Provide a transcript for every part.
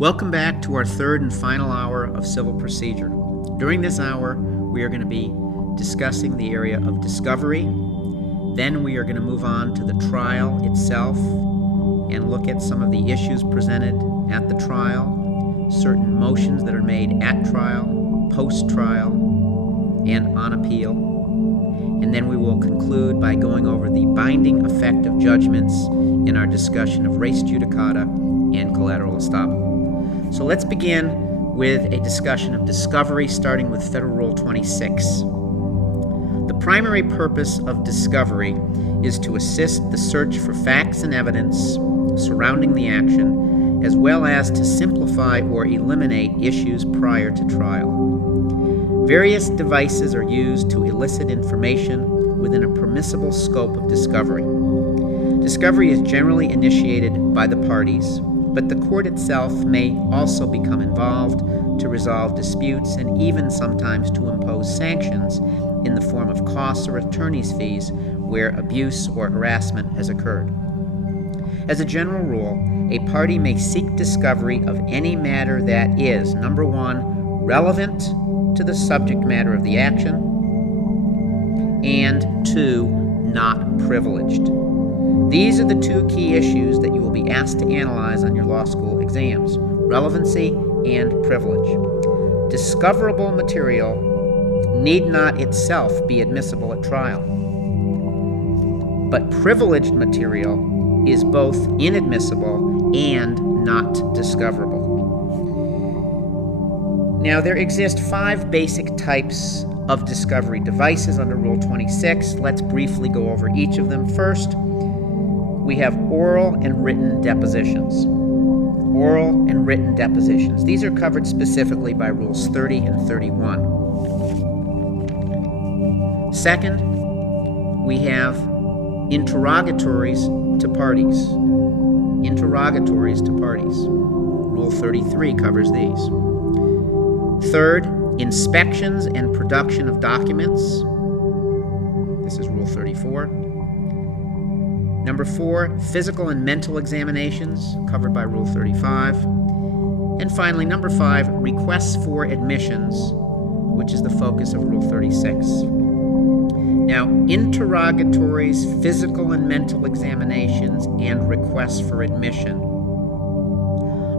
Welcome back to our third and final hour of civil procedure. During this hour, we are going to be discussing the area of discovery. Then we are going to move on to the trial itself and look at some of the issues presented at the trial, certain motions that are made at trial, post-trial, and on appeal. And then we will conclude by going over the binding effect of judgments in our discussion of res judicata and collateral estoppel. So let's begin with a discussion of discovery, starting with Federal Rule 26. The primary purpose of discovery is to assist the search for facts and evidence surrounding the action, as well as to simplify or eliminate issues prior to trial. Various devices are used to elicit information within a permissible scope of discovery. Discovery is generally initiated by the parties, but the court itself may also become involved to resolve disputes and even sometimes to impose sanctions in the form of costs or attorney's fees where abuse or harassment has occurred. As a general rule, a party may seek discovery of any matter that is, number one, relevant to the subject matter of the action, and two, not privileged. These are the two key issues that you will be asked to analyze on your law school exams: relevancy and privilege. Discoverable material need not itself be admissible at trial, but privileged material is both inadmissible and not discoverable. Now, there exist 5 basic types of discovery devices under Rule 26. Let's briefly go over each of them. First, we have oral and written depositions. Oral and written depositions. These are covered specifically by Rules 30 and 31. Second, we have interrogatories to parties. Interrogatories to parties. Rule 33 covers these. Third, inspections and production of documents. This is Rule 34. Number 4, physical and mental examinations, covered by Rule 35. And finally, number 5, requests for admissions, which is the focus of Rule 36. Now, interrogatories, physical and mental examinations, and requests for admission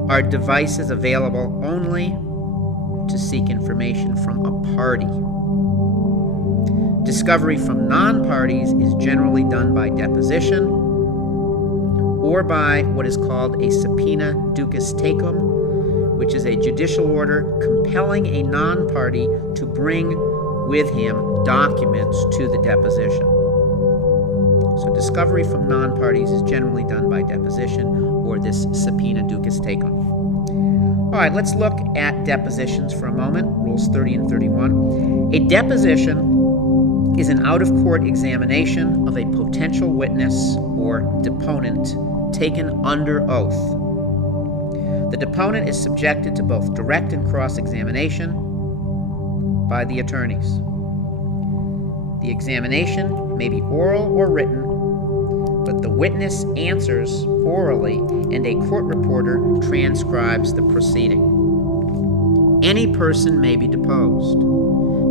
are devices available only to seek information from a party. Discovery from non-parties is generally done by deposition or by what is called a subpoena ducis tecum, which is a judicial order compelling a non-party to bring with him documents to the deposition. So discovery from non-parties is generally done by deposition or this subpoena ducis tecum. All right, let's look at depositions for a moment, Rules 30 and 31. A deposition is an out-of-court examination of a potential witness or deponent taken under oath. The deponent is subjected to both direct and cross-examination by the attorneys. The examination may be oral or written, but the witness answers orally and a court reporter transcribes the proceeding. Any person may be deposed.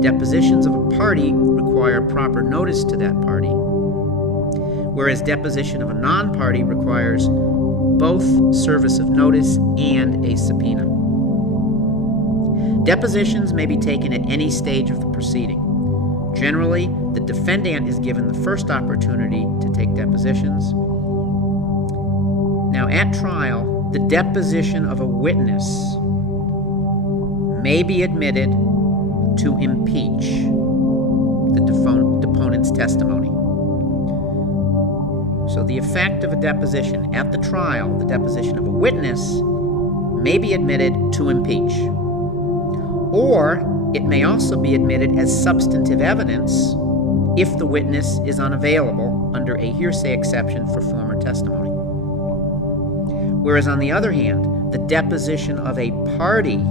Depositions of a party require proper notice to that party, whereas deposition of a non-party requires both service of notice and a subpoena. Depositions may be taken at any stage of the proceeding. Generally, the defendant is given the first opportunity to take depositions. Now, at trial, the deposition of a witness may be admitted to impeach the deponent's testimony. So the effect of a deposition at the trial, the deposition of a witness, may be admitted to impeach. Or it may also be admitted as substantive evidence if the witness is unavailable under a hearsay exception for former testimony. Whereas on the other hand, the deposition of a party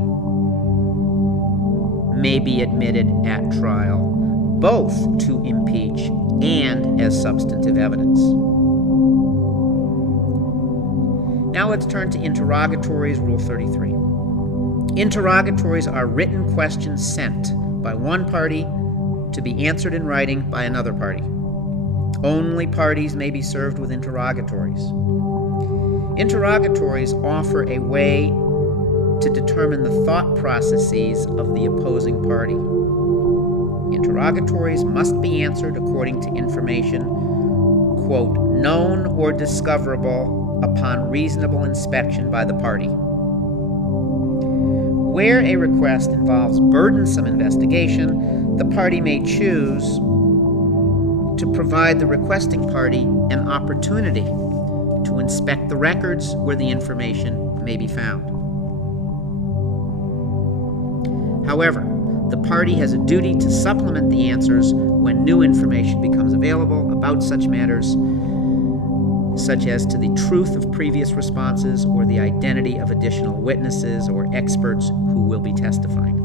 may be admitted at trial, both to impeach and as substantive evidence. Now Now let's turn to interrogatories, Rule 33. Interrogatories are written questions sent by one party to be answered in writing by another party. Only parties may be served with interrogatories. Interrogatories offer a way to determine the thought processes of the opposing party. Interrogatories must be answered according to information, quote, known or discoverable upon reasonable inspection by the party. Where a request involves burdensome investigation, the party may choose to provide the requesting party an opportunity to inspect the records where the information may be found. However, the party has a duty to supplement the answers when new information becomes available about such matters, such as to the truth of previous responses or the identity of additional witnesses or experts who will be testifying.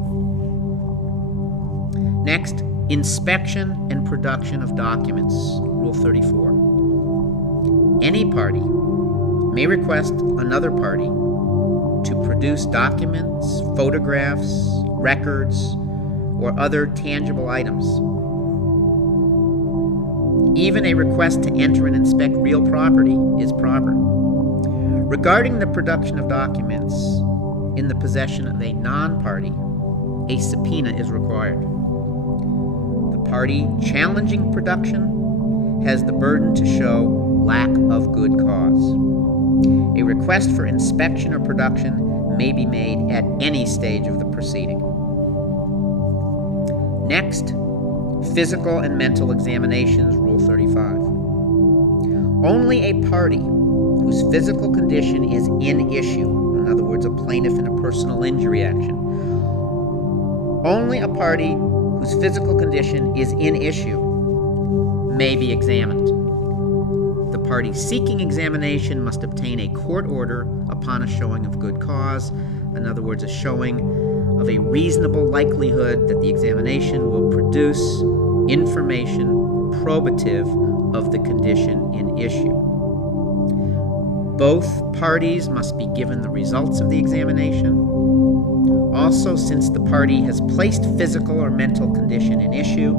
Next, inspection and production of documents, Rule 34. Any party may request another party to produce documents, photographs, records, or other tangible items. Even a request to enter and inspect real property is proper. Regarding the production of documents in the possession of a non-party, a subpoena is required. The party challenging production has the burden to show lack of good cause. A request for inspection or production may be made at any stage of the proceeding. Next, physical and mental examinations, Rule 35. Only a party whose physical condition is in issue, in other words, a plaintiff in a personal injury action, only a party whose physical condition is in issue may be examined. The party seeking examination must obtain a court order upon a showing of good cause, in other words, a showing of a reasonable likelihood that the examination will produce information probative of the condition in issue. Both parties must be given the results of the examination. Also, since the party has placed physical or mental condition in issue,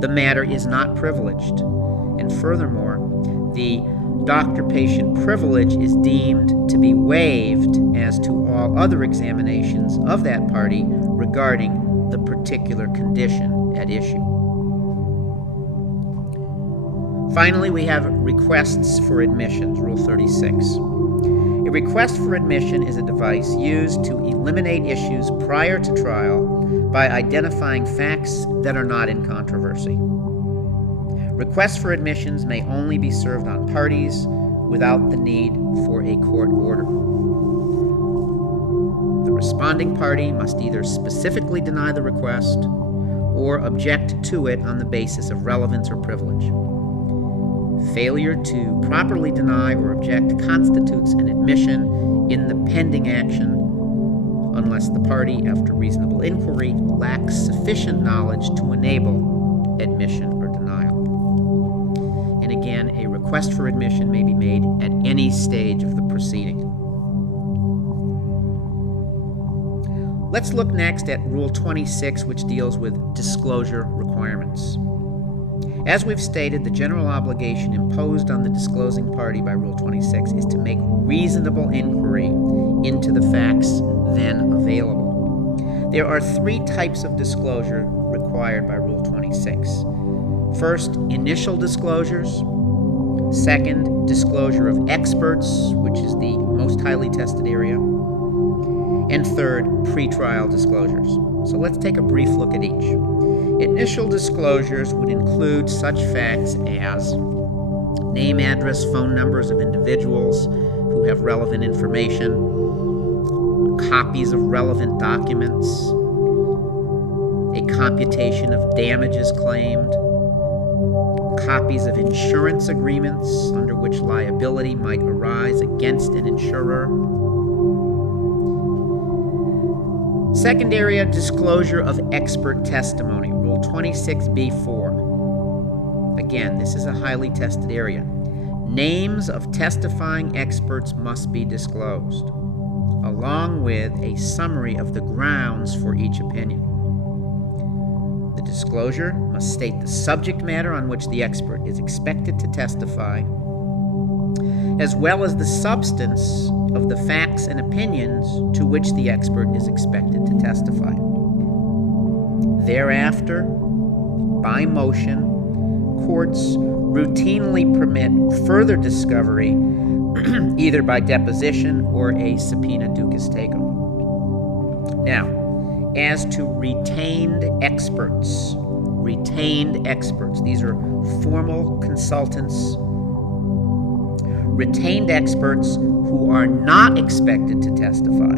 the matter is not privileged. And furthermore, the doctor-patient privilege is deemed to be waived as to all other examinations of that party regarding the particular condition at issue. Finally, we have requests for admissions, Rule 36. A request for admission is a device used to eliminate issues prior to trial by identifying facts that are not in controversy. Requests for admissions may only be served on parties without the need for a court order. The responding party must either specifically deny the request or object to it on the basis of relevance or privilege. Failure to properly deny or object constitutes an admission in the pending action unless the party, after reasonable inquiry, lacks sufficient knowledge to enable admission or denial. And again, a request for admission may be made at any stage of the proceeding. Let's look next at Rule 26, which deals with disclosure requirements. As we've stated, the general obligation imposed on the disclosing party by Rule 26 is to make reasonable inquiry into the facts then available. There are three types of disclosure required by Rule 26. First, initial disclosures. Second, disclosure of experts, which is the most highly tested area. And third, pretrial disclosures. So let's take a brief look at each. Initial disclosures would include such facts as name, address, phone numbers of individuals who have relevant information, copies of relevant documents, a computation of damages claimed, copies of insurance agreements under which liability might arise against an insurer. Second area, disclosure of expert testimony, Rule 26b-4. Again, this is a highly tested area. Names of testifying experts must be disclosed, along with a summary of the grounds for each opinion. The disclosure must state the subject matter on which the expert is expected to testify, as well as the substance of the facts and opinions to which the expert is expected to testify. Thereafter, by motion, courts routinely permit further discovery either by deposition or a subpoena ducis tecum. Now, as to retained experts, these are formal consultants, retained experts who are not expected to testify.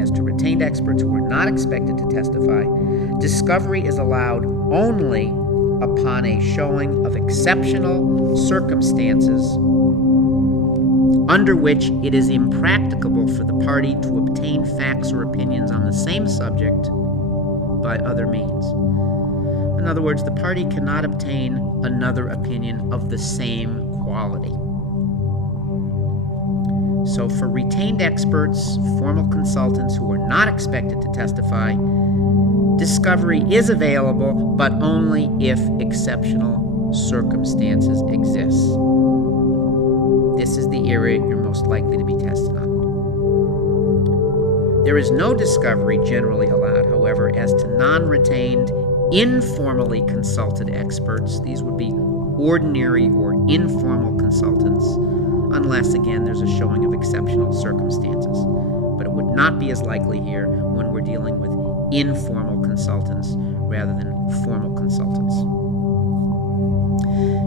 As to retained experts who are not expected to testify, discovery is allowed only upon a showing of exceptional circumstances under which it is impracticable for the party to obtain facts or opinions on the same subject by other means. In other words, the party cannot obtain another opinion of the same quality. So for retained experts, formal consultants who are not expected to testify, discovery is available, but only if exceptional circumstances exist. This is the area you're most likely to be tested on. There is no discovery generally allowed, however, as to non-retained, informally consulted experts. These would be ordinary or informal consultants, unless, again, there's a showing of exceptional circumstances. But it would not be as likely here when we're dealing with informal consultants rather than formal consultants.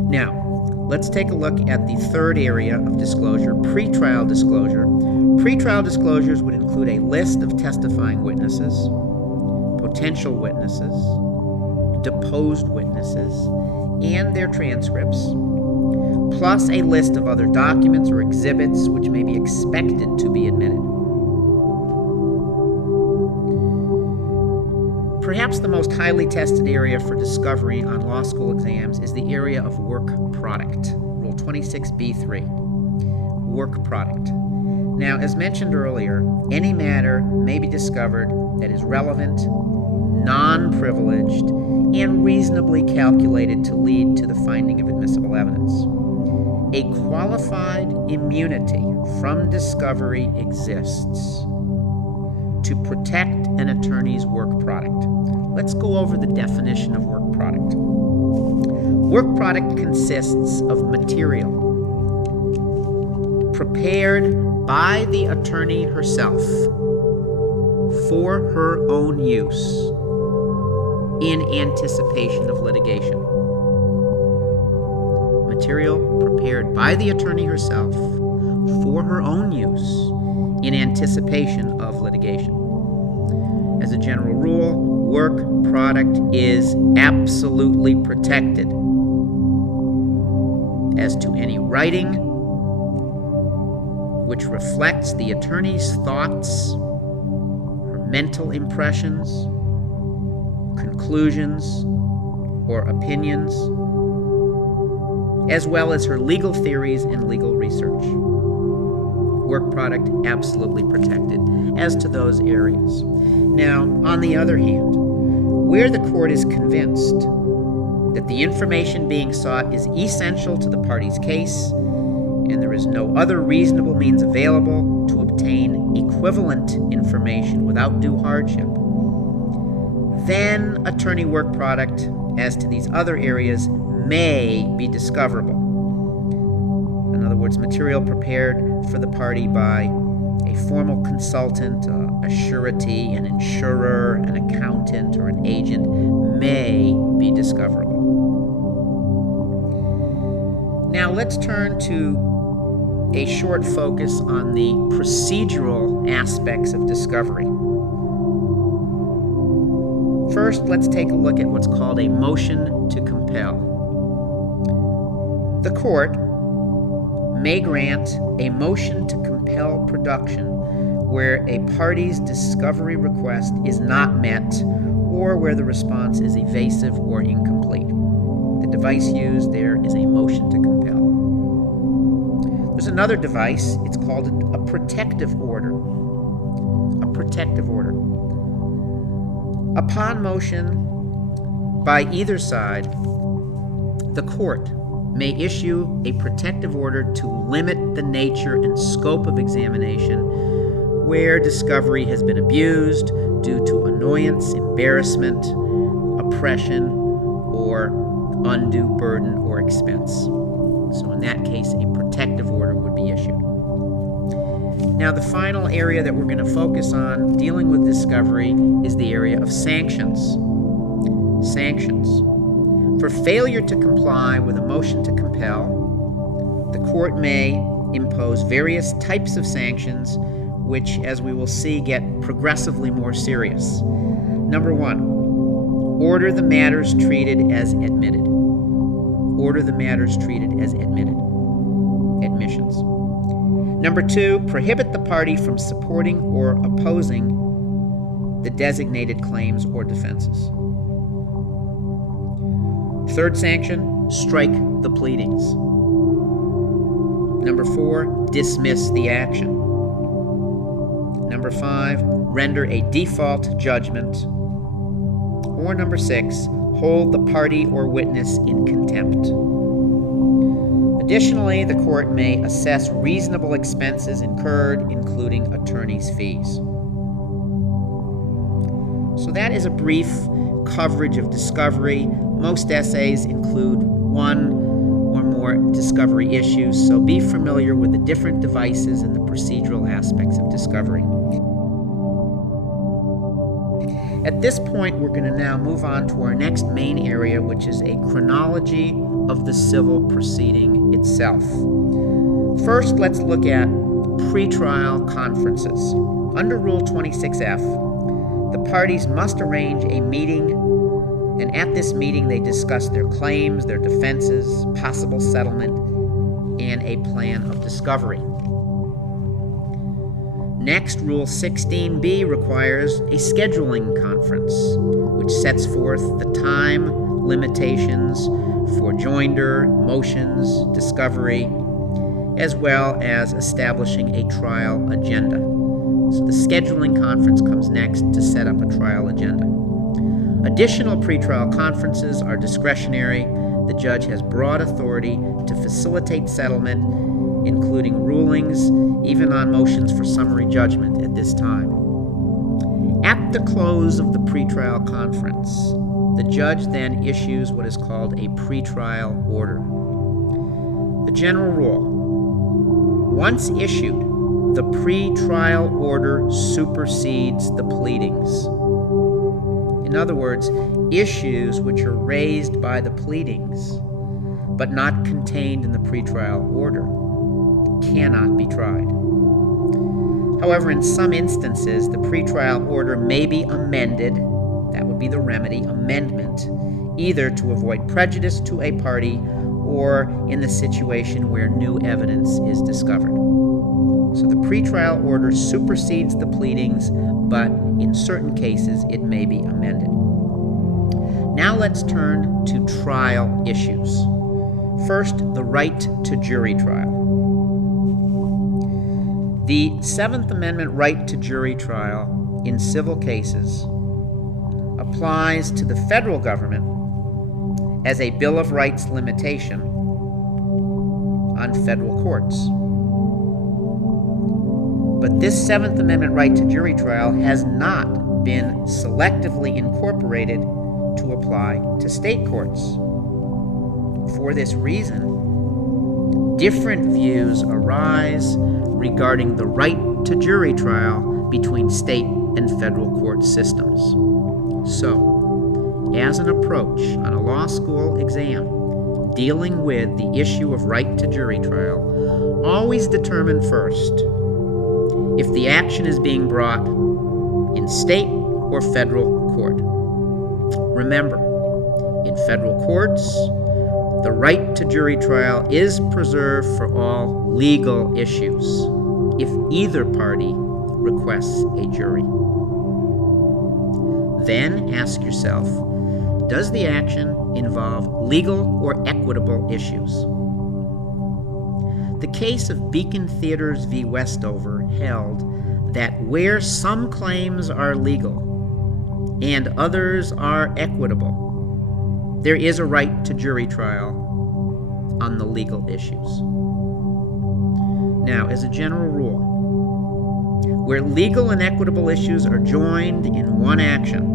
Now, let's take a look at the third area of disclosure, pretrial disclosure. Pretrial disclosures would include a list of testifying witnesses, potential witnesses, deposed witnesses, and their transcripts, plus a list of other documents or exhibits which may be expected to be admitted. Perhaps the most highly tested area for discovery on law school exams is the area of work product, Rule 26b3, work product. Now, as mentioned earlier, any matter may be discovered that is relevant, non-privileged, and reasonably calculated to lead to the finding of admissible evidence. A qualified immunity from discovery exists to protect an attorney's work product. Let's go over the definition of work product. Work product consists of material prepared by the attorney herself for her own use in anticipation of litigation. Material prepared by the attorney herself for her own use in anticipation of litigation. As a general rule, work product is absolutely protected as to any writing which reflects the attorney's thoughts, her mental impressions, conclusions, or opinions, as well as her legal theories and legal research. Work product absolutely protected as to those areas. Now, on the other hand, where the court is convinced that the information being sought is essential to the party's case and there is no other reasonable means available to obtain equivalent information without due hardship, then attorney work product as to these other areas may be discoverable. In other words, material prepared for the party by a formal consultant, a surety, an insurer, an accountant, or an agent may be discoverable. Now let's turn to a short focus on the procedural aspects of discovery. First, let's take a look at what's called a motion to compel. The court may grant a motion to compel production where a party's discovery request is not met or where the response is evasive or incomplete. The device used there is a motion to compel. There's another device. It's called a protective order. A protective order. Upon motion by either side, the court may issue a protective order to limit the nature and scope of examination where discovery has been abused due to annoyance, embarrassment, oppression, or undue burden or expense. So in that case, a protective order would be issued. Now, the final area that we're going to focus on dealing with discovery is the area of sanctions. Sanctions. For failure to comply with a motion to compel, the court may impose various types of sanctions, which, as we will see, get progressively more serious. Number one, order the matters treated as admitted. Order the matters treated as admitted. Admissions. Number two, prohibit the party from supporting or opposing the designated claims or defenses. Third sanction, strike the pleadings. Number four, dismiss the action. Number five, render a default judgment. Or number six, hold the party or witness in contempt. Additionally, the court may assess reasonable expenses incurred, including attorney's fees. So that is a brief coverage of discovery. Most essays include one or more discovery issues, so be familiar with the different devices and the procedural aspects of discovery. At this point, we're going to now move on to our next main area, which is a chronology of the civil proceeding itself. First, let's look at pretrial conferences. Under Rule 26F, the parties must arrange a meeting, and at this meeting they discuss their claims, their defenses, possible settlement, and a plan of discovery. Next, Rule 16B requires a scheduling conference, which sets forth the time limitations for joinder, motions, discovery, as well as establishing a trial agenda. So the scheduling conference comes next to set up a trial agenda. Additional pretrial conferences are discretionary. The judge has broad authority to facilitate settlement, including rulings, even on motions for summary judgment at this time. At the close of the pretrial conference, the judge then issues what is called a pretrial order. The general rule: once issued, the pretrial order supersedes the pleadings. In other words, issues which are raised by the pleadings but not contained in the pretrial order cannot be tried. However, in some instances, the pretrial order may be amended, that would be the remedy, amendment, either to avoid prejudice to a party or in the situation where new evidence is discovered. So the pretrial order supersedes the pleadings, but in certain cases it may be amended. Now let's turn to trial issues. First, the right to jury trial. The Seventh Amendment right to jury trial in civil cases applies to the federal government as a Bill of Rights limitation on federal courts. But this Seventh Amendment right to jury trial has not been selectively incorporated to apply to state courts. For this reason, different views arise regarding the right to jury trial between state and federal court systems. So, as an approach on a law school exam dealing with the issue of right to jury trial, always determine first if the action is being brought in state or federal court. Remember, in federal courts, the right to jury trial is preserved for all legal issues if either party requests a jury. Then ask yourself, does the action involve legal or equitable issues? The case of Beacon Theaters v. Westover held that where some claims are legal and others are equitable, there is a right to jury trial on the legal issues. Now, as a general rule, where legal and equitable issues are joined in one action,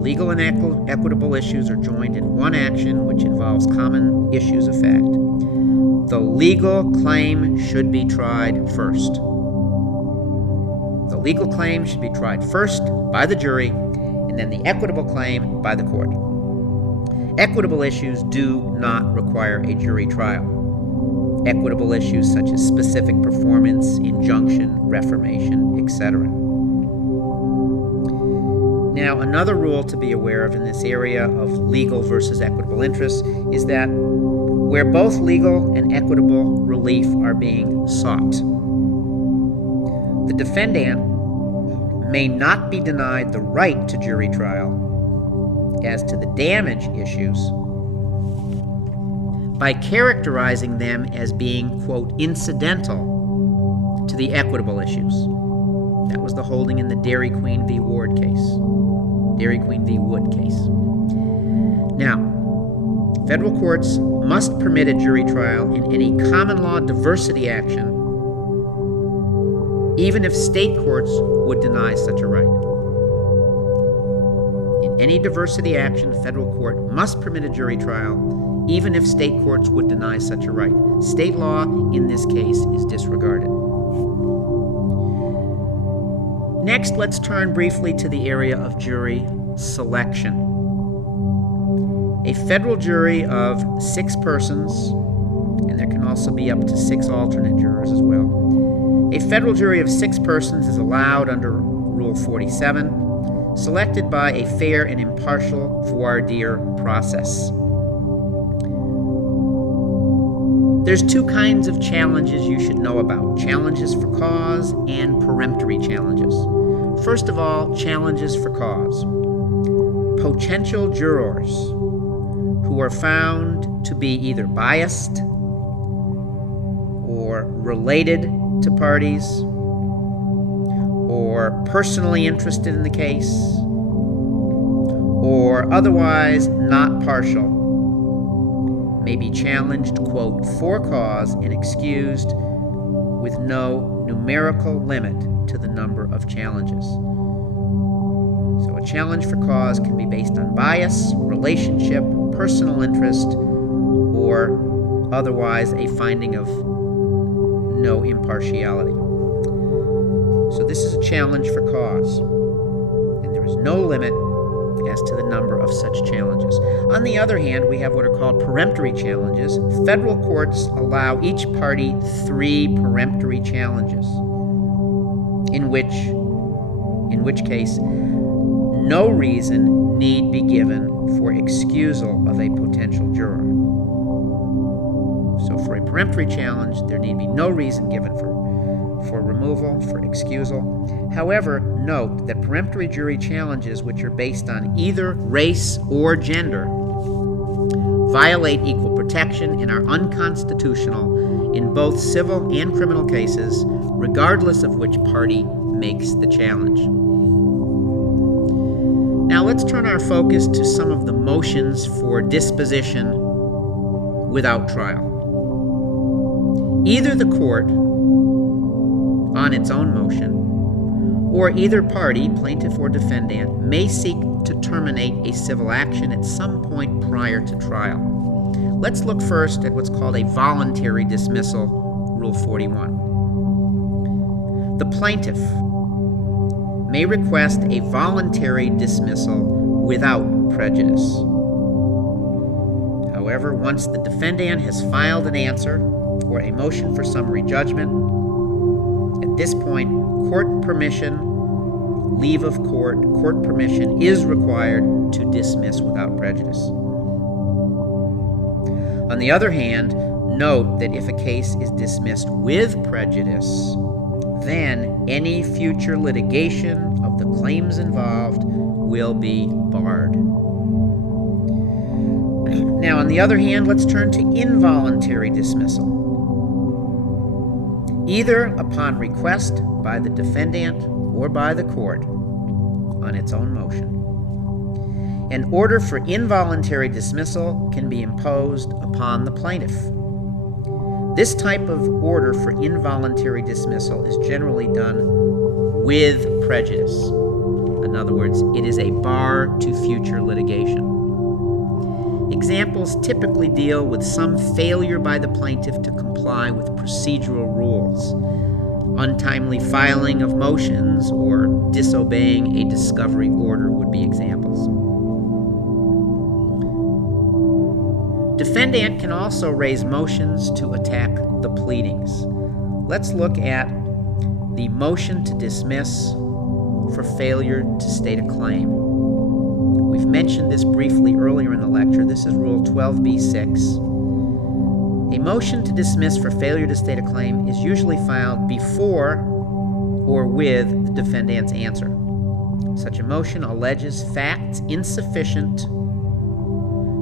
legal and equitable issues are joined in one action which involves common issues of fact, the legal claim should be tried first. The legal claim should be tried first by the jury, and then the equitable claim by the court. Equitable issues do not require a jury trial. Equitable issues such as specific performance, injunction, reformation, etc. Now, another rule to be aware of in this area of legal versus equitable interests is that where both legal and equitable relief are being sought, the defendant may not be denied the right to jury trial as to the damage issues by characterizing them as being, quote, incidental to the equitable issues. That was the holding in the Dairy Queen v. Wood case. Now, federal courts must permit a jury trial in any common law diversity action, even if state courts would deny such a right. In any diversity action, the federal court must permit a jury trial, even if state courts would deny such a right. State law, in this case, is disregarded. Next, let's turn briefly to the area of jury selection. A federal jury of 6 persons, and there can also be up to 6 alternate jurors as well. A federal jury of 6 persons is allowed under Rule 47, selected by a fair and impartial voir dire process. There's 2 kinds of challenges you should know about: challenges for cause and peremptory challenges. First of all, challenges for cause. Potential jurors who are found to be either biased or related to parties or personally interested in the case or otherwise not partial may be challenged, quote, for cause and excused with no numerical limit to the number of challenges. So a challenge for cause can be based on bias, relationship, personal interest, or otherwise a finding of no impartiality. So this is a challenge for cause, and there is no limit as to the number of such challenges. On the other hand, we have what are called peremptory challenges. Federal courts allow each party 3 peremptory challenges, in which case no reason need be given for excusal of a potential juror. So for a peremptory challenge, there need be no reason given for removal, for excusal. However, note that peremptory jury challenges which are based on either race or gender violate equal protection and are unconstitutional in both civil and criminal cases, regardless of which party makes the challenge. Now let's turn our focus to some of the motions for disposition without trial. Either the court, on its own motion, or either party, plaintiff or defendant, may seek to terminate a civil action at some point prior to trial. Let's look first at what's called a voluntary dismissal, Rule 41. The plaintiff may request a voluntary dismissal without prejudice. However, once the defendant has filed an answer or a motion for summary judgment, at this point, court permission, leave of court permission is required to dismiss without prejudice. On the other hand, note that if a case is dismissed with prejudice, then any future litigation of the claims involved will be barred. Now, on the other hand, let's turn to involuntary dismissal. Either upon request by the defendant or by the court on its own motion. An order for involuntary dismissal can be imposed upon the plaintiff. This type of order for involuntary dismissal is generally done with prejudice. In other words, it is a bar to future litigation. Examples typically deal with some failure by the plaintiff to comply with procedural rules, untimely filing of motions, or disobeying a discovery order would be examples. Defendant can also raise motions to attack the pleadings. Let's look at the motion to dismiss for failure to state a claim. We've mentioned this briefly earlier in the lecture. This is Rule 12b-6. A motion to dismiss for failure to state a claim is usually filed before or with the defendant's answer. Such a motion alleges facts insufficient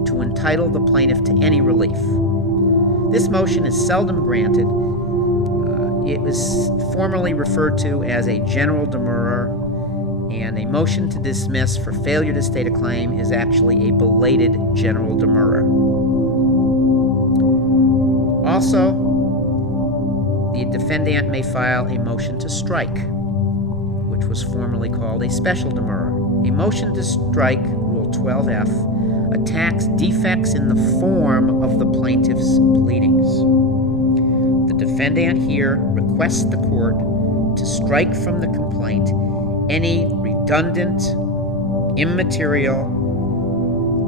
to entitle the plaintiff to any relief. This motion is seldom granted. It was formerly referred to as a general demurrer, and a motion to dismiss for failure to state a claim is actually a belated general demurrer. Also, the defendant may file a motion to strike, which was formerly called a special demurrer. A motion to strike, Rule 12F, attacks defects in the form of the plaintiff's pleadings. The defendant here requests the court to strike from the complaint any redundant, immaterial,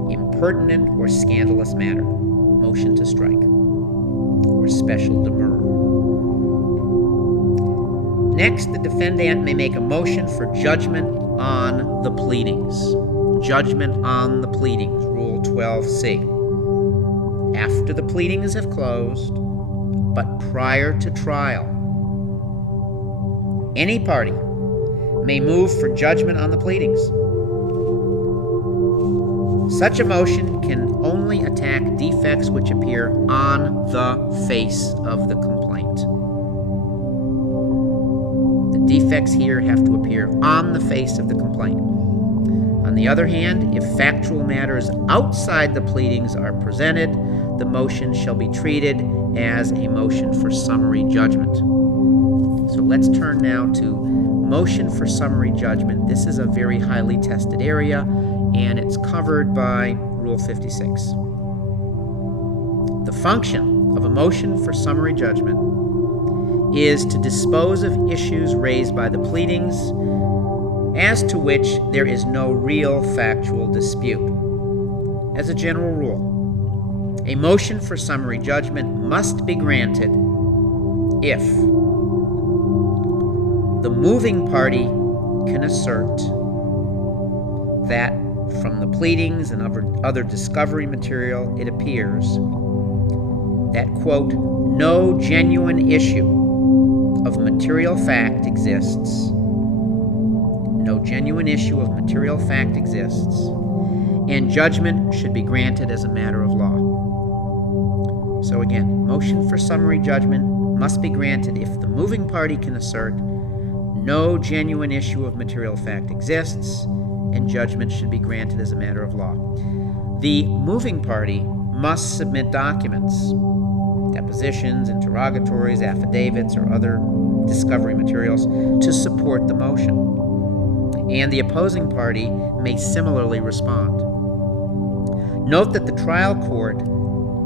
impertinent, or scandalous matter. Motion to strike, or special demurrer. Next, the defendant may make a motion for judgment on the pleadings. Judgment on the pleadings, Rule 12c. After the pleadings have closed, but prior to trial, any party may move for judgment on the pleadings. Such a motion can only attack defects which appear on the face of the complaint. The defects here have to appear on the face of the complaint. On the other hand, if factual matters outside the pleadings are presented, the motion shall be treated as a motion for summary judgment. So let's turn now to motion for summary judgment. This is a very highly tested area, and it's covered by Rule 56. The function of a motion for summary judgment is to dispose of issues raised by the pleadings as to which there is no real factual dispute. As a general rule, a motion for summary judgment must be granted if the moving party can assert that from the pleadings and other discovery material, it appears that, quote, no genuine issue of material fact exists. No genuine issue of material fact exists, and judgment should be granted as a matter of law. So again, motion for summary judgment must be granted if the moving party can assert no genuine issue of material fact exists, and judgment should be granted as a matter of law. The moving party must submit documents, depositions, interrogatories, affidavits, or other discovery materials to support the motion. And the opposing party may similarly respond. Note that the trial court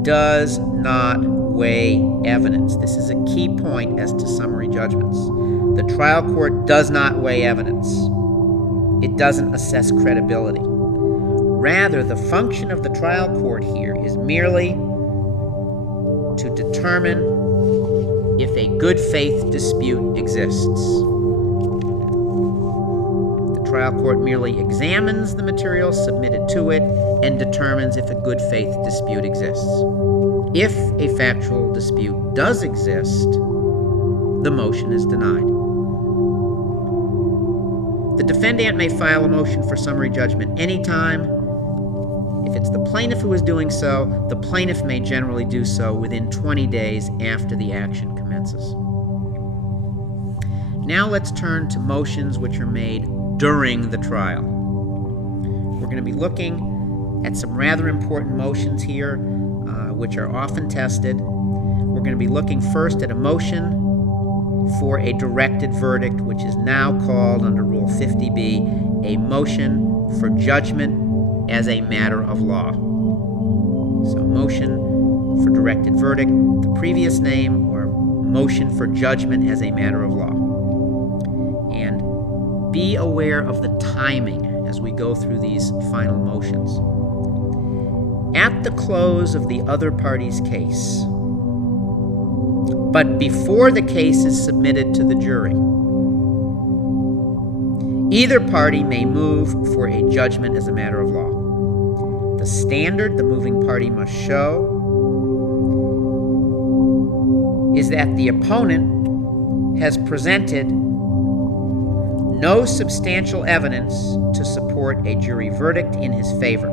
does not weigh evidence. This is a key point as to summary judgments. The trial court does not weigh evidence. It doesn't assess credibility. Rather, the function of the trial court here is merely to determine if a good faith dispute exists. The trial court merely examines the materials submitted to it and determines if a good faith dispute exists. If a factual dispute does exist, the motion is denied. The defendant may file a motion for summary judgment anytime if it it's the plaintiff who is doing so, the plaintiff may generally do so within 20 days after the action commences. Now let's turn to motions which are made during the trial. We're going to be looking at some rather important motions here, which are often tested. We're going to be looking first at a motion for a directed verdict, which is now called under Rule 50B a motion for judgment as a matter of law. So motion for directed verdict, the previous name, or motion for judgment as a matter of law. And be aware of the timing as we go through these final motions. At the close of the other party's case, but before the case is submitted to the jury, either party may move for a judgment as a matter of law. The standard the moving party must show is that the opponent has presented no substantial evidence to support a jury verdict in his favor.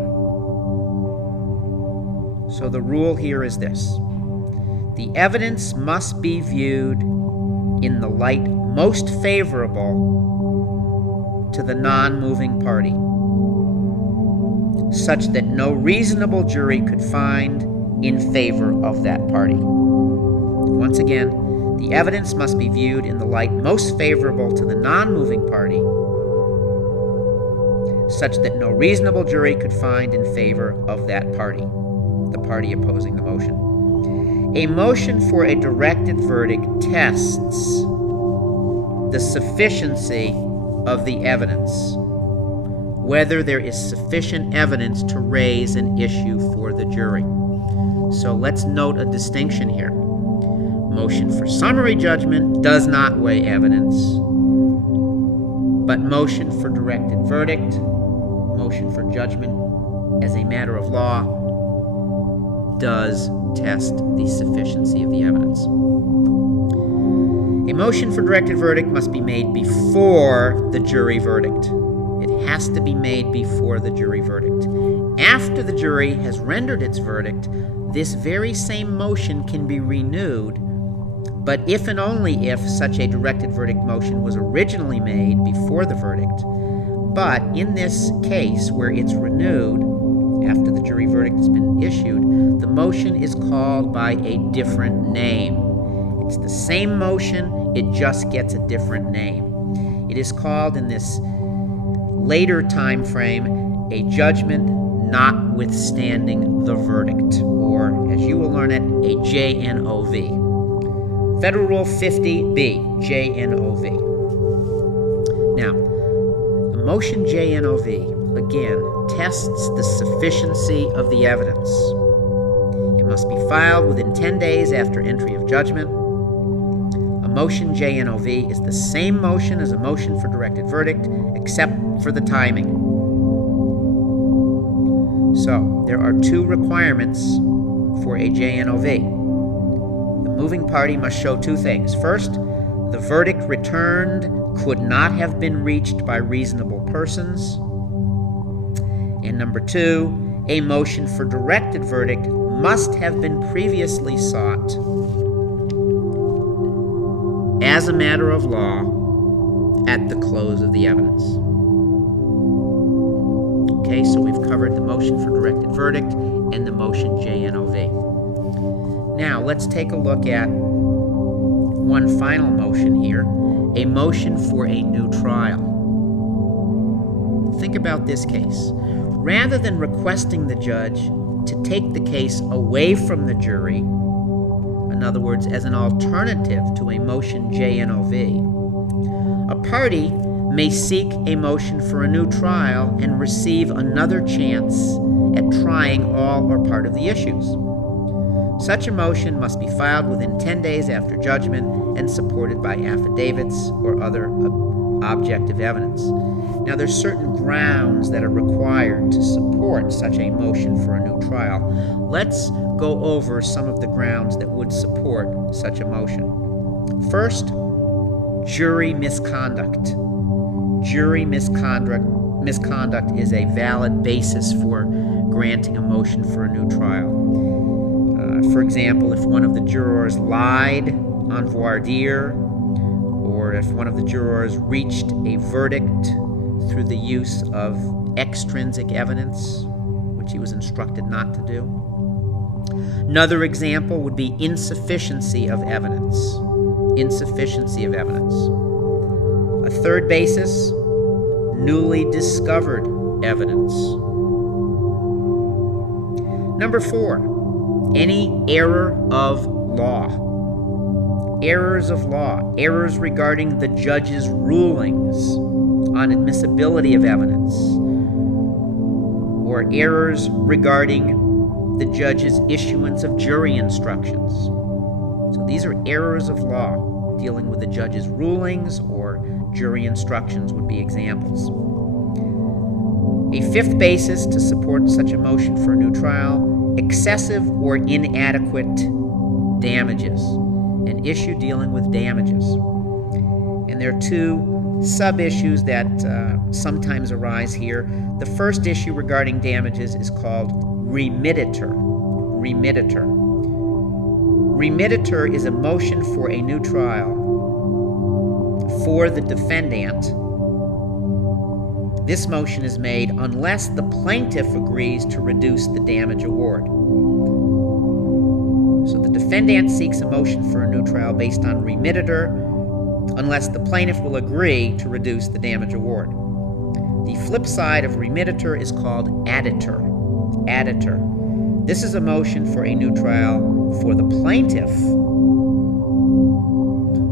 So the rule here is this: the evidence must be viewed in the light most favorable to the non-moving party, such that no reasonable jury could find in favor of that party. Once again, the evidence must be viewed in the light most favorable to the non-moving party, such that no reasonable jury could find in favor of that party, the party opposing the motion. A motion for a directed verdict tests the sufficiency of the evidence, whether there is sufficient evidence to raise an issue for the jury. So let's note a distinction here. Motion for summary judgment does not weigh evidence, but motion for directed verdict, motion for judgment as a matter of law, does test the sufficiency of the evidence. A motion for directed verdict must be made before the jury verdict. It has to be made before the jury verdict. After the jury has rendered its verdict, this very same motion can be renewed, but if and only if such a directed verdict motion was originally made before the verdict. But in this case, where it's renewed after the jury verdict has been issued, the motion is called by a different name. It's the same motion, it just gets a different name. It is called in this later time frame a judgment notwithstanding the verdict, or as you will learn it, a JNOV. Federal Rule 50B, JNOV. Now, a motion JNOV, again, tests the sufficiency of the evidence. It must be filed within 10 days after entry of judgment. A motion JNOV is the same motion as a motion for directed verdict, except for the timing. So, there are two requirements for a JNOV. The moving party must show two things. First, the verdict returned could not have been reached by reasonable persons. And number two, a motion for directed verdict must have been previously sought as a matter of law at the close of the evidence. Okay, so we've covered the motion for directed verdict and the motion JNOV. Now, let's take a look at one final motion here, a motion for a new trial. Think about this case. Rather than requesting the judge to take the case away from the jury, in other words, as an alternative to a motion JNOV, a party may seek a motion for a new trial and receive another chance at trying all or part of the issues. Such a motion must be filed within 10 days after judgment and supported by affidavits or other objective evidence. Now, there's certain grounds that are required to support such a motion for a new trial. Let's go over some of the grounds that would support such a motion. First, jury misconduct. Jury misconduct is a valid basis for granting a motion for a new trial. For example, if one of the jurors lied on voir dire, or if one of the jurors reached a verdict through the use of extrinsic evidence, which he was instructed not to do. Another example would be insufficiency of evidence. Insufficiency of evidence. A third basis, newly discovered evidence. Number 4, any error of law. Errors of law, errors regarding the judge's rulings on admissibility of evidence, or errors regarding the judge's issuance of jury instructions. So these are errors of law dealing with the judge's rulings or jury instructions would be examples. A fifth basis to support such a motion for a new trial, excessive or inadequate damages, an issue dealing with damages. And there are 2 sub-issues that sometimes arise here. The first issue regarding damages is called remittitor. Remittitor. Remittitor is a motion for a new trial for the defendant. This motion is made unless the plaintiff agrees to reduce the damage award. So the defendant seeks a motion for a new trial based on remittitor unless the plaintiff will agree to reduce the damage award. The flip side of remittitor is called additor. Additor. This is a motion for a new trial for the plaintiff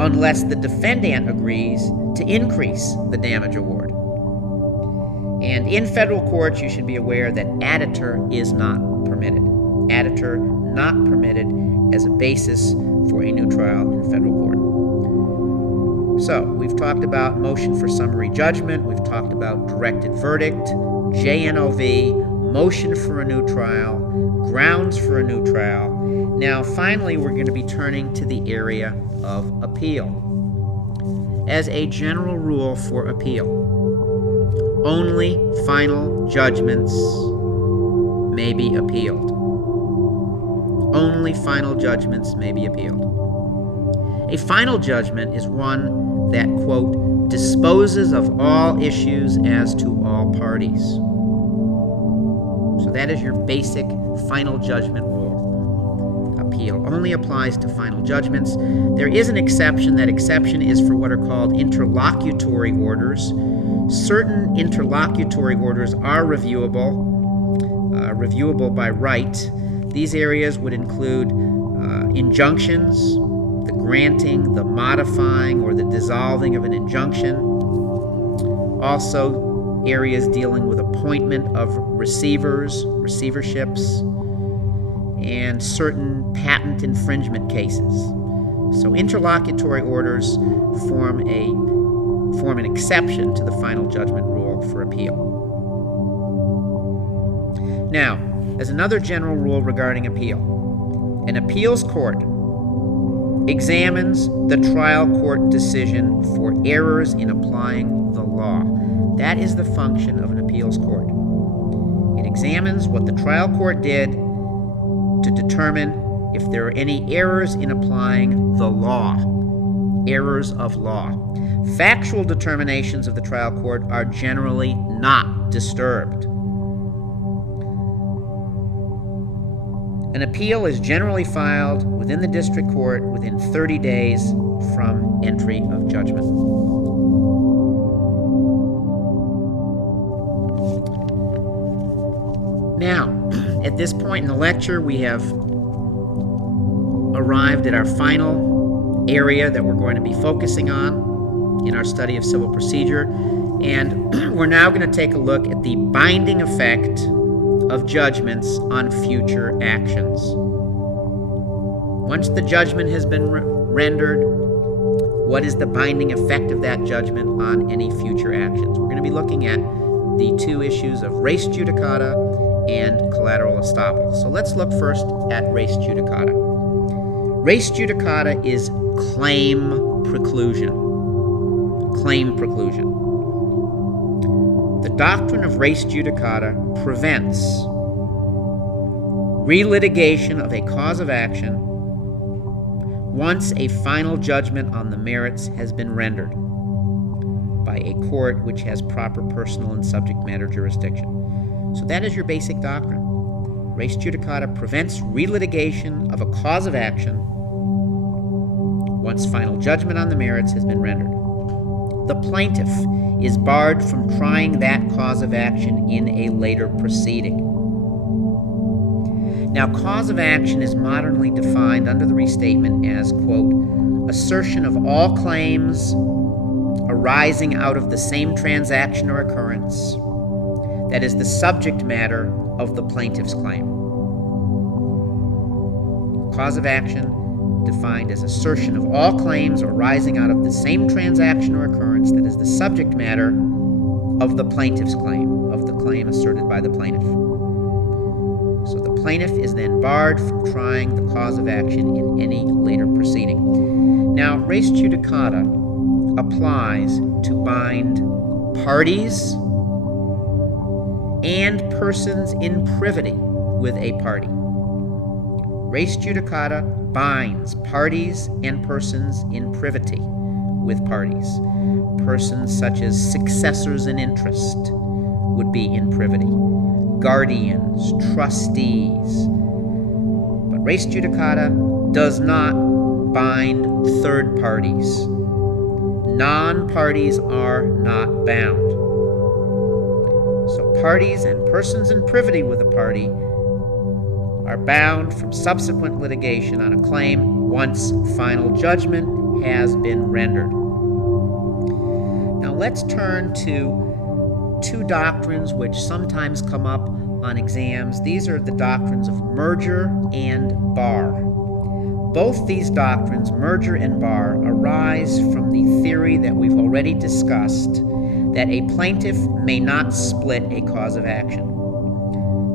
unless the defendant agrees to increase the damage award. And in federal courts, you should be aware that additor is not permitted. Additor not permitted as a basis for a new trial in federal court. So, we've talked about motion for summary judgment, we've talked about directed verdict, JNOV, motion for a new trial, grounds for a new trial. Now, finally, we're going to be turning to the area of appeal. As a general rule for appeal, only final judgments may be appealed. Only final judgments may be appealed. A final judgment is one that, quote, disposes of all issues as to all parties. So that is your basic final judgment rule. Appeal only applies to final judgments. There is an exception. That exception is for what are called interlocutory orders. Certain interlocutory orders are reviewable by right. These areas would include injunctions, the granting, the modifying, or the dissolving of an injunction. Also, areas dealing with appointment of receiverships, and certain patent infringement cases. So interlocutory orders form an exception to the final judgment rule for appeal. Now, as another general rule regarding appeal, an appeals court examines the trial court decision for errors in applying the law. That is the function of an appeals court. It examines what the trial court did to determine if there are any errors in applying the law, errors of law. Factual determinations of the trial court are generally not disturbed. An appeal is generally filed within the district court within 30 days from entry of judgment. Now, at this point in the lecture, we have arrived at our final area that we're going to be focusing on in our study of civil procedure, and we're now going to take a look at the binding effect of judgments on future actions. Once the judgment has been rendered, what is the binding effect of that judgment on any future actions? We're going to be looking at the 2 issues of res judicata and collateral estoppel. So let's look first at res judicata. Res judicata is claim preclusion. Claim preclusion. The doctrine of res judicata prevents relitigation of a cause of action once a final judgment on the merits has been rendered by a court which has proper personal and subject matter jurisdiction. So that is your basic doctrine. Res judicata prevents relitigation of a cause of action once final judgment on the merits has been rendered. The plaintiff is barred from trying that cause of action in a later proceeding. Now, cause of action is modernly defined under the restatement as, quote, assertion of all claims arising out of the same transaction or occurrence that is the subject matter of the plaintiff's claim. Cause of action defined as assertion of all claims arising out of the same transaction or occurrence that is the subject matter of the plaintiff's claim, of the claim asserted by the plaintiff. So the plaintiff is then barred from trying the cause of action in any later proceeding. Now, res judicata applies to bind parties and persons in privity with a party. Res judicata binds parties and persons in privity with parties. Persons such as successors in interest would be in privity, guardians, trustees. But res judicata does not bind third parties. Non-parties are not bound. So parties and persons in privity with a party are bound from subsequent litigation on a claim once final judgment has been rendered. Now let's turn to two doctrines which sometimes come up on exams. These are the doctrines of merger and bar. Both these doctrines, merger and bar, arise from the theory that we've already discussed, that a plaintiff may not split a cause of action.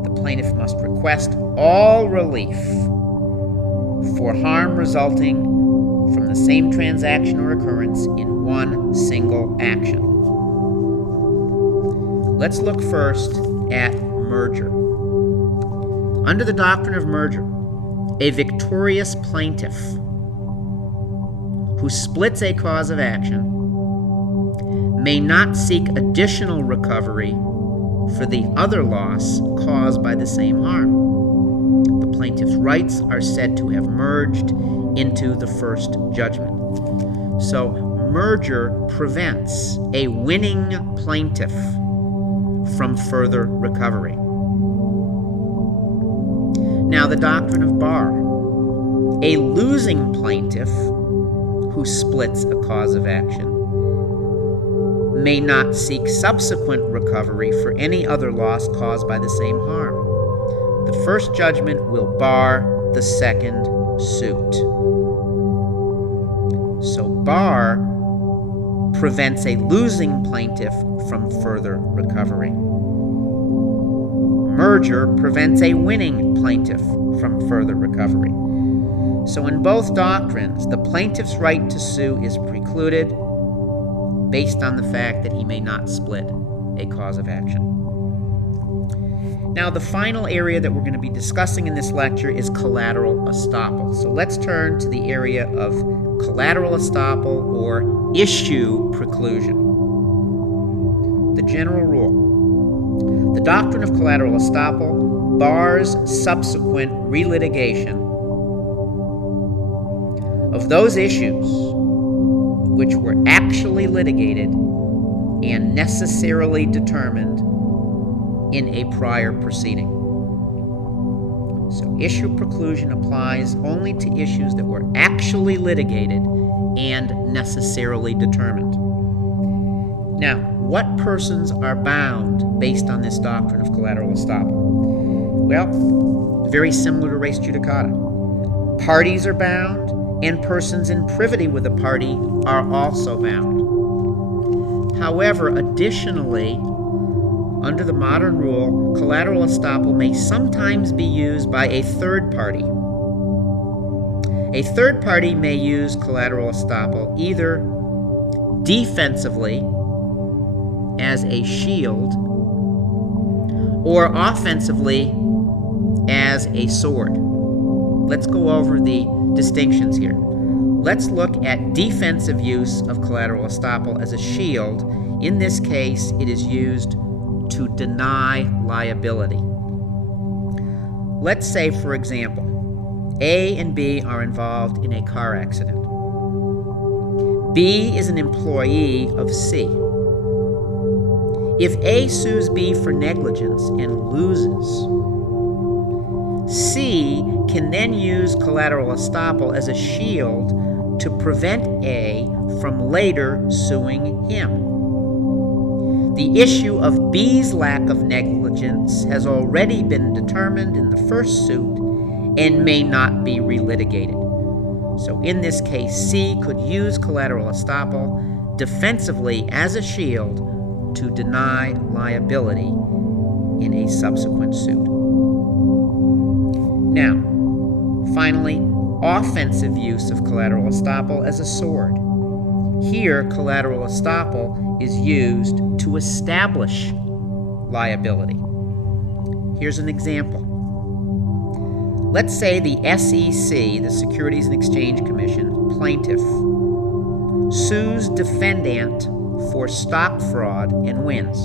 The plaintiff must request all relief for harm resulting from the same transaction or occurrence in one single action. Let's look first at merger. Under the doctrine of merger, a victorious plaintiff who splits a cause of action may not seek additional recovery for the other loss caused by the same harm. The plaintiff's rights are said to have merged into the first judgment. So, merger prevents a winning plaintiff from further recovery. Now, the doctrine of bar. A losing plaintiff who splits a cause of action may not seek subsequent recovery for any other loss caused by the same harm. The first judgment will bar the second suit. So bar prevents a losing plaintiff from further recovery. Merger prevents a winning plaintiff from further recovery. So in both doctrines, the plaintiff's right to sue is precluded based on the fact that he may not split a cause of action. Now, the final area that we're going to be discussing in this lecture is collateral estoppel. So let's turn to the area of collateral estoppel or issue preclusion. The general rule. The doctrine of collateral estoppel bars subsequent relitigation of those issues which were actually litigated and necessarily determined in a prior proceeding. So issue preclusion applies only to issues that were actually litigated and necessarily determined. Now, what persons are bound based on this doctrine of collateral estoppel? Well, very similar to res judicata. Parties are bound, and persons in privity with a party are also bound. However, additionally, under the modern rule, collateral estoppel may sometimes be used by a third party. A third party may use collateral estoppel either defensively as a shield or offensively as a sword. Let's go over the distinctions here. Let's look at defensive use of collateral estoppel as a shield. In this case, it is used to deny liability. Let's say, for example, A and B are involved in a car accident. B is an employee of C. If A sues B for negligence and loses, C can then use collateral estoppel as a shield to prevent A from later suing him. The issue of B's lack of negligence has already been determined in the first suit and may not be relitigated. So in this case, C could use collateral estoppel defensively as a shield to deny liability in a subsequent suit. Now, finally, offensive use of collateral estoppel as a sword. Here, collateral estoppel is used to establish liability. Here's an example. Let's say the SEC, the Securities and Exchange Commission, plaintiff, sues defendant for stock fraud and wins.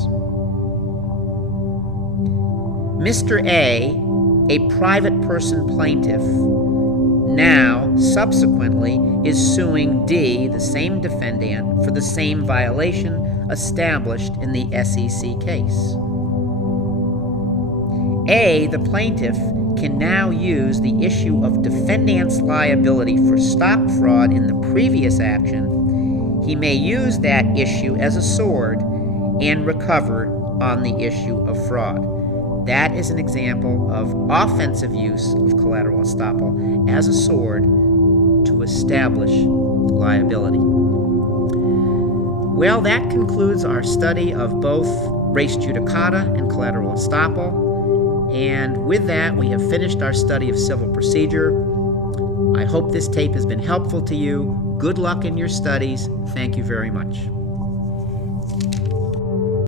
Mr. A private person plaintiff, now subsequently is suing D, the same defendant, for the same violation established in the SEC case. A, the plaintiff, can now use the issue of defendant's liability for stock fraud in the previous action. He may use that issue as a sword and recover on the issue of fraud. That is an example of offensive use of collateral estoppel as a sword to establish liability. Well, that concludes our study of both res judicata and collateral estoppel. And with that, we have finished our study of civil procedure. I hope this tape has been helpful to you. Good luck in your studies. Thank you very much.